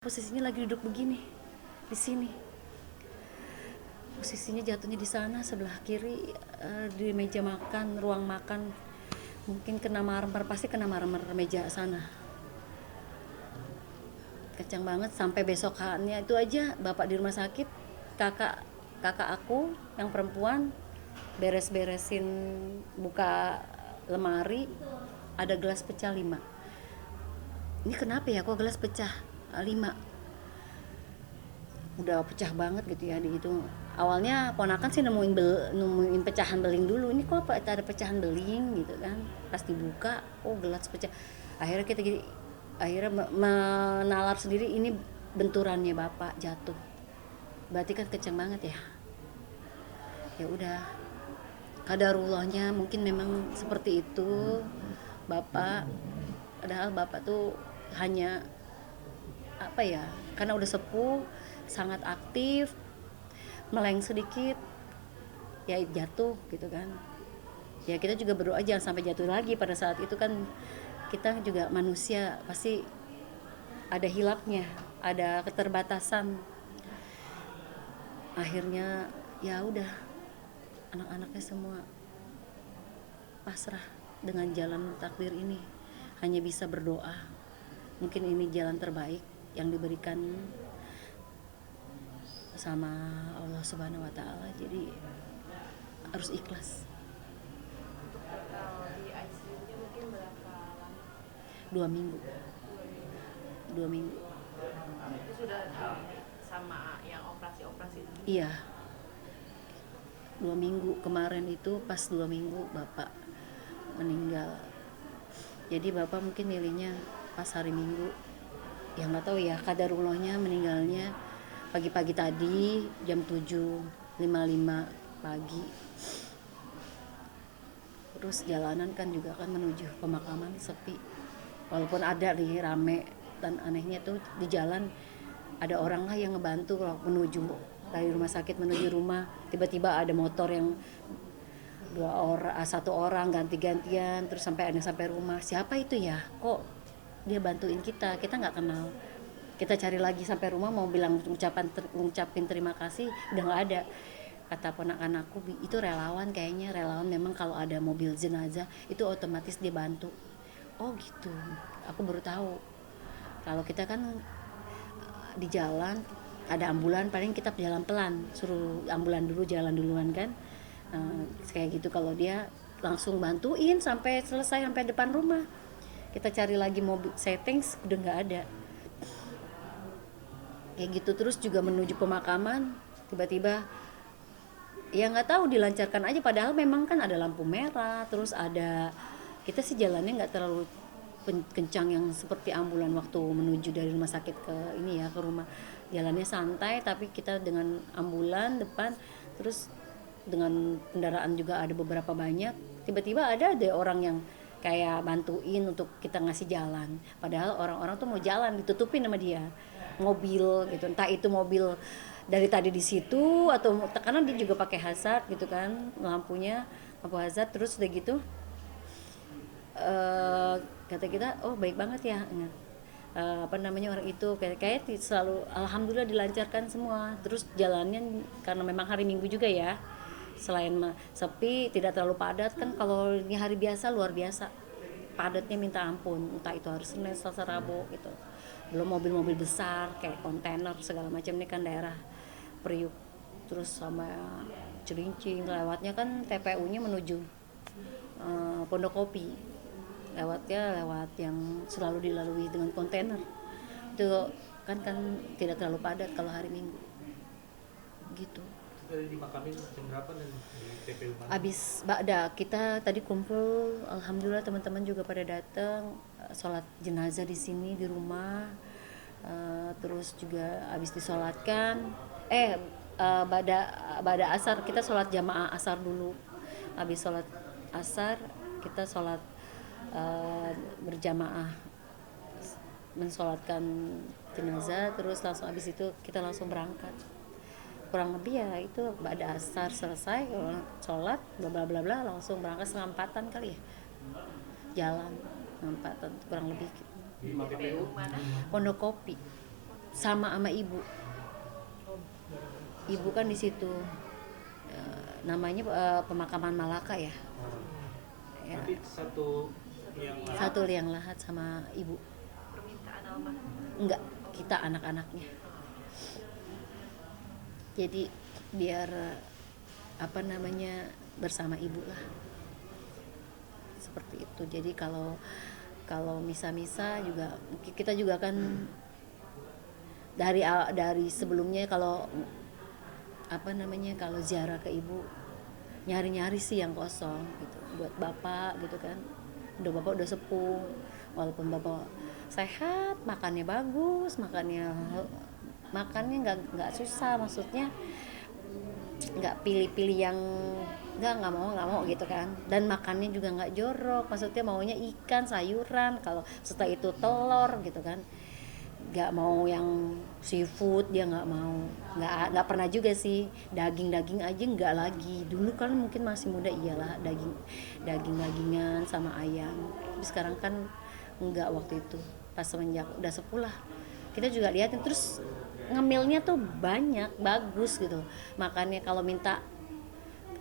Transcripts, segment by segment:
Posisinya lagi duduk begini di sini, posisinya jatuhnya di sana sebelah kiri, di meja makan, ruang makan. Mungkin kena marmer, pasti kena marmer meja sana, kencang banget. Sampai besokannya itu aja bapak di rumah sakit, kakak kakak aku yang perempuan beres-beresin, buka lemari, ada gelas pecah 5. Ini kenapa ya kok gelas pecah 5, udah pecah banget gitu ya. Di itu awalnya ponakan sih nemuin pecahan beling dulu, ini kok apa ada pecahan beling gitu kan. Pas dibuka, oh gelas pecah. Akhirnya kita gini, akhirnya menalar sendiri, ini benturannya bapak jatuh, berarti kan kenceng banget ya. Ya udah, kadarullahnya mungkin memang seperti itu bapak. Padahal bapak tuh hanya apa ya, karena udah sepuh, sangat aktif, meleng sedikit ya jatuh gitu kan. Ya kita juga berdoa jangan sampai jatuh lagi. Pada saat itu kan kita juga manusia, pasti ada hilapnya, ada keterbatasan. Akhirnya ya udah, anak-anaknya semua pasrah dengan jalan takdir ini. Hanya bisa berdoa, mungkin ini jalan terbaik yang diberikan sama Allah Subhanahu wa taala. Jadi harus ikhlas. Kalau di ICU-nya mungkin berapa lama? 2 minggu. 2 minggu. Itu sudah sama yang operasi-operasi itu? Iya, 2 minggu kemarin itu, pas 2 minggu bapak meninggal. Jadi bapak mungkin milihnya pas hari Minggu. Ya nggak tahu ya, kadarullahnya meninggalnya pagi-pagi tadi jam 7.55 pagi. Terus jalanan kan juga kan menuju pemakaman sepi, walaupun ada nih rame. Dan anehnya tuh di jalan ada orang lah yang ngebantu kalau menuju dari rumah sakit menuju rumah. Tiba-tiba ada motor yang 1 orang ganti-gantian, terus sampai ada sampai rumah. Siapa itu ya, kok dia bantuin kita nggak kenal. Kita cari lagi sampai rumah, mau bilang ngucapin terima kasih, udah nggak ada. Kata ponakan aku, itu relawan kayaknya. Relawan memang kalau ada mobil jenazah itu otomatis dia bantu. Oh gitu, aku baru tahu. Kalau kita kan di jalan ada ambulan, paling kita jalan pelan, suruh ambulan dulu jalan duluan kan. Kayak gitu. Kalau dia langsung bantuin sampai selesai, sampai depan rumah. Kita cari lagi mobil settings, udah nggak ada. Kayak gitu. Terus juga menuju pemakaman, tiba-tiba ya nggak tahu, dilancarkan aja. Padahal memang kan ada lampu merah, terus ada, kita sih jalannya nggak terlalu kencang yang seperti ambulan waktu menuju dari rumah sakit ke ini ya, ke rumah. Jalannya santai, tapi kita dengan ambulan depan, terus dengan kendaraan juga ada beberapa banyak. Tiba-tiba ada deh orang yang kayak bantuin untuk kita ngasih jalan. Padahal orang-orang tuh mau jalan, ditutupin sama dia mobil gitu. Entah itu mobil dari tadi di situ, atau karena dia juga pakai hazard gitu kan, lampunya lampu hazard. Terus udah gitu, kata kita, oh baik banget ya, apa namanya, orang itu kayak selalu alhamdulillah dilancarkan semua. Terus jalannya karena memang hari Minggu juga ya, selain sepi, tidak terlalu padat kan. Kalau ini hari biasa luar biasa padatnya minta ampun, entah itu hari Senin, Selasa, Rabu gitu. Belum mobil-mobil besar kayak kontainer segala macam. Ini kan daerah Priuk, terus sama Cilincing. Lewatnya kan TPU-nya menuju Pondok Kopi, lewat yang selalu dilalui dengan kontainer. Itu kan tidak terlalu padat kalau hari Minggu gitu. Tadi dimakamin jam berapa dan di TPU mana? Abis Ba'da kita tadi kumpul, alhamdulillah teman-teman juga pada datang, sholat jenazah di sini di rumah. Terus juga abis disolatkan, Ba'da asar kita sholat jamaah asar dulu. Abis sholat asar kita sholat berjamaah, mensolatkan jenazah. Terus langsung abis itu kita langsung berangkat. Kurang lebih ya itu pada asar selesai, sholat bla bla bla bla, langsung berangkat 3:04 kali ya, jalan 3:04 kurang lebih. Di TPU mana? Pondok Kopi. sama ibu. Ibu kan di situ. Namanya pemakaman Malaka ya. Ya, Berarti satu yang satu liang lahat sama ibu. Permintaan almarhum. Enggak, kita anak-anaknya. Jadi biar apa namanya bersama ibu lah. Seperti itu. Jadi kalau misa-misa juga kita juga kan dari sebelumnya kalau apa namanya kalau ziarah ke ibu nyari-nyari sih yang kosong gitu buat bapak gitu kan. Bapak udah sepuh, walaupun bapak sehat, makannya bagus, makannya nggak susah, maksudnya nggak pilih-pilih yang nggak mau gitu kan, dan makannya juga nggak jorok, maksudnya maunya ikan sayuran, kalau setelah itu telur gitu kan, nggak mau yang seafood, dia nggak pernah juga sih, daging aja nggak lagi. Dulu kan mungkin masih muda iyalah dagingan sama ayam, tapi sekarang kan nggak. Waktu itu pas semenjak udah sepuh lah kita juga liatin, terus ngemilnya tuh banyak bagus gitu. Makanya kalau minta,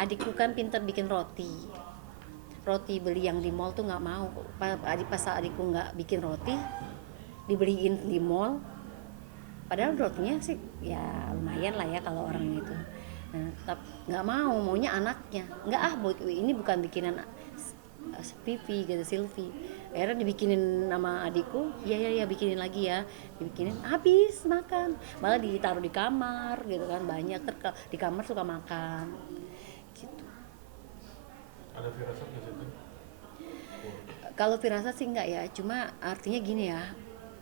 adikku kan pinter bikin roti beli yang di mall tuh nggak mau. Pas adikku nggak bikin roti dibeliin di mall, padahal rotinya sih ya lumayan lah ya kalau orang itu. Nah, tapi nggak maunya anaknya, nggak ini bukan bikinan Pipi gitu, Silvi. Akhirnya dibikinin nama adikku, ya bikinin lagi ya, dibikinin habis makan, malah ditaruh di kamar gitu kan, banyak di kamar suka makan gitu. ada firasat nggak sih? Kalau firasat sih enggak ya, cuma artinya gini ya,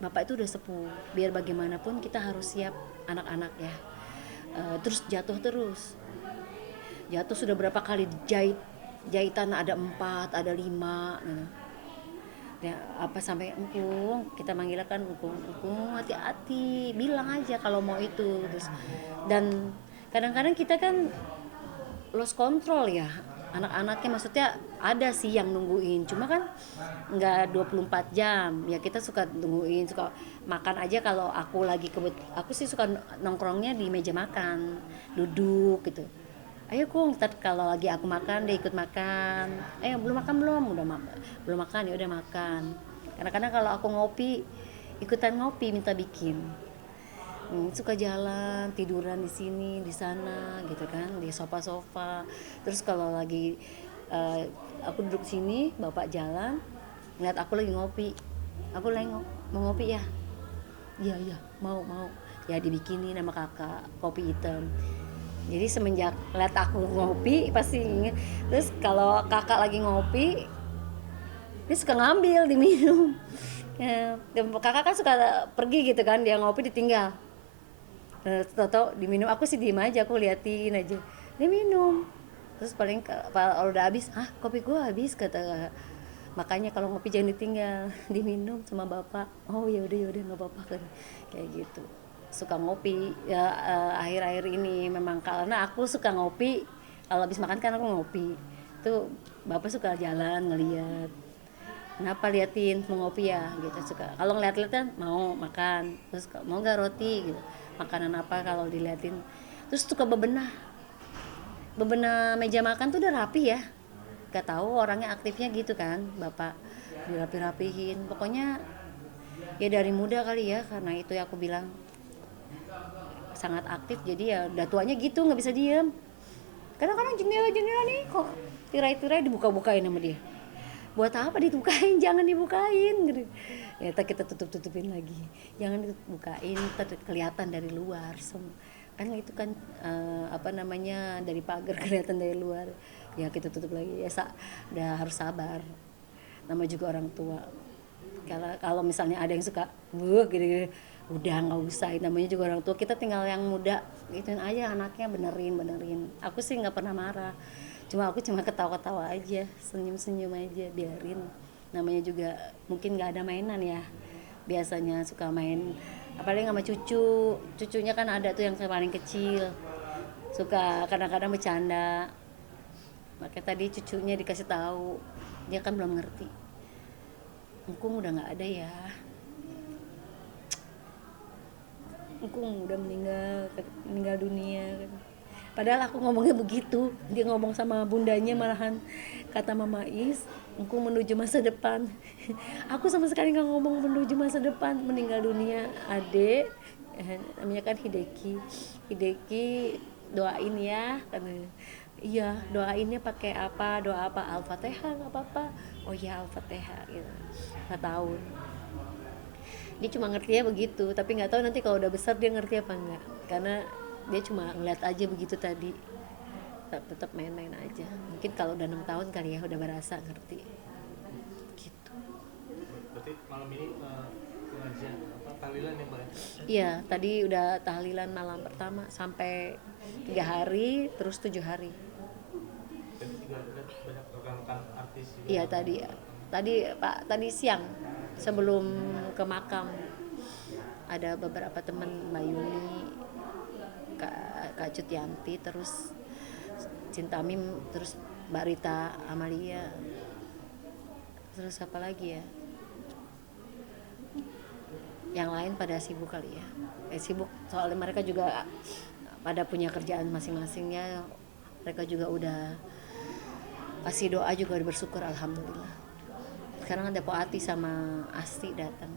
bapak itu udah sepuh, biar bagaimanapun kita harus siap anak-anak ya. Terus jatuh sudah berapa kali jahitan ada 4, ada 5 ya, apa sampai engkung, kita manggil kan engkung hati-hati, bilang aja kalau mau itu. Terus dan kadang-kadang kita kan lost control ya anak-anaknya, maksudnya ada sih yang nungguin, cuma kan nggak 24 jam ya, kita suka nungguin, suka makan aja. Kalau aku aku sih suka nongkrongnya di meja makan, duduk gitu, ayo Kung, kalau lagi aku makan dia ikut makan, ayo belum makan, belum makan, ya udah makan. Kadang-kadang kalau aku ngopi, ikutan ngopi, minta bikin. Suka jalan tiduran di sini di sana gitu kan, di sofa. Terus kalau lagi aku duduk sini, bapak jalan ngeliat aku lagi ngopi, aku lagi mau ngopi ya, iya mau ya, dibikinin sama kakak kopi hitam. Jadi semenjak lihat aku ngopi pasti inget. Terus kalau kakak lagi ngopi, dia suka ngambil diminum. Ya, kakak kan suka pergi gitu kan, dia ngopi ditinggal. Tau diminum, aku sih diem aja, aku liatin aja dia minum. Terus paling kalau udah habis, kopi gua habis, kata kakak. Makanya kalau ngopi jangan ditinggal, diminum sama bapak. Oh ya udah nggak apa-apa kan, kayak gitu. Suka ngopi ya, akhir-akhir ini memang karena aku suka ngopi. Kalau habis makan kan aku ngopi tuh, bapak suka jalan ngeliat, kenapa liatin mau ngopi ya gitu. Suka kalau ngeliat-liat kan mau makan, terus mau nggak roti gitu, makanan apa kalau diliatin. Terus suka bebenah meja makan tuh udah rapi ya, gak tahu orangnya aktifnya gitu kan bapak, dirapi-rapihin pokoknya ya dari muda kali ya, karena itu ya aku bilang sangat aktif. Jadi ya udah tuanya gitu, nggak bisa diem. Kadang-kadang jendela nih kok tirai-tirai dibuka-bukain sama dia, buat apa dibukain, jangan dibukain gitu ya. Kita tutupin lagi, jangan dibukain, kelihatan dari luar kan itu kan apa namanya, dari pagar kelihatan dari luar ya, kita tutup lagi ya. Udah harus sabar, nama juga orang tua. Kalau misalnya ada yang suka gitu, udah nggak usah, namanya juga orang tua, kita tinggal yang muda gituin aja anaknya, benerin. Aku sih nggak pernah marah, cuma ketawa-ketawa aja, senyum aja, biarin. Namanya juga mungkin nggak ada mainan ya, biasanya suka main apalagi sama cucunya kan ada tuh yang paling kecil, suka kadang-kadang bercanda. Makanya tadi cucunya dikasih tahu, dia kan belum ngerti, engkung udah nggak ada ya, engkung udah meninggal dunia kan. Padahal aku ngomongnya begitu, dia ngomong sama bundanya malahan kata Mama Is, engkung menuju masa depan. Aku sama sekali nggak ngomong menuju masa depan, meninggal dunia adek, namanya kan Hideki doain ya katanya. Iya doainnya pakai apa, doa apa, Al-Fatihah nggak apa-apa. Oh iya Al-Fatihah gitu, 4 tahun dia cuma ngertinya begitu, tapi nggak tahu nanti kalau udah besar dia ngerti apa enggak, karena dia cuma ngeliat aja begitu tadi, tetap main-main aja. Mungkin kalau udah 6 tahun kali ya udah berasa ngerti gitu. Berarti malam ini pengajian apa tahlilan ya Mbak? Iya tadi udah tahlilan malam pertama sampai 3 hari terus 7 hari. Tadi juga ada banyak rekan-rekan artis juga. Iya tadi siang sebelum ke makam ada beberapa teman, Mbak Yuni, Kak Cut Yanti, terus Cinta Mim, terus Mbak Rita Amalia, terus apa lagi ya, yang lain pada sibuk kali ya, sibuk soalnya mereka juga pada punya kerjaan masing-masing ya. Mereka juga udah kasih doa juga bersyukur alhamdulillah. Sekarang ada Po Ati sama Asti datang.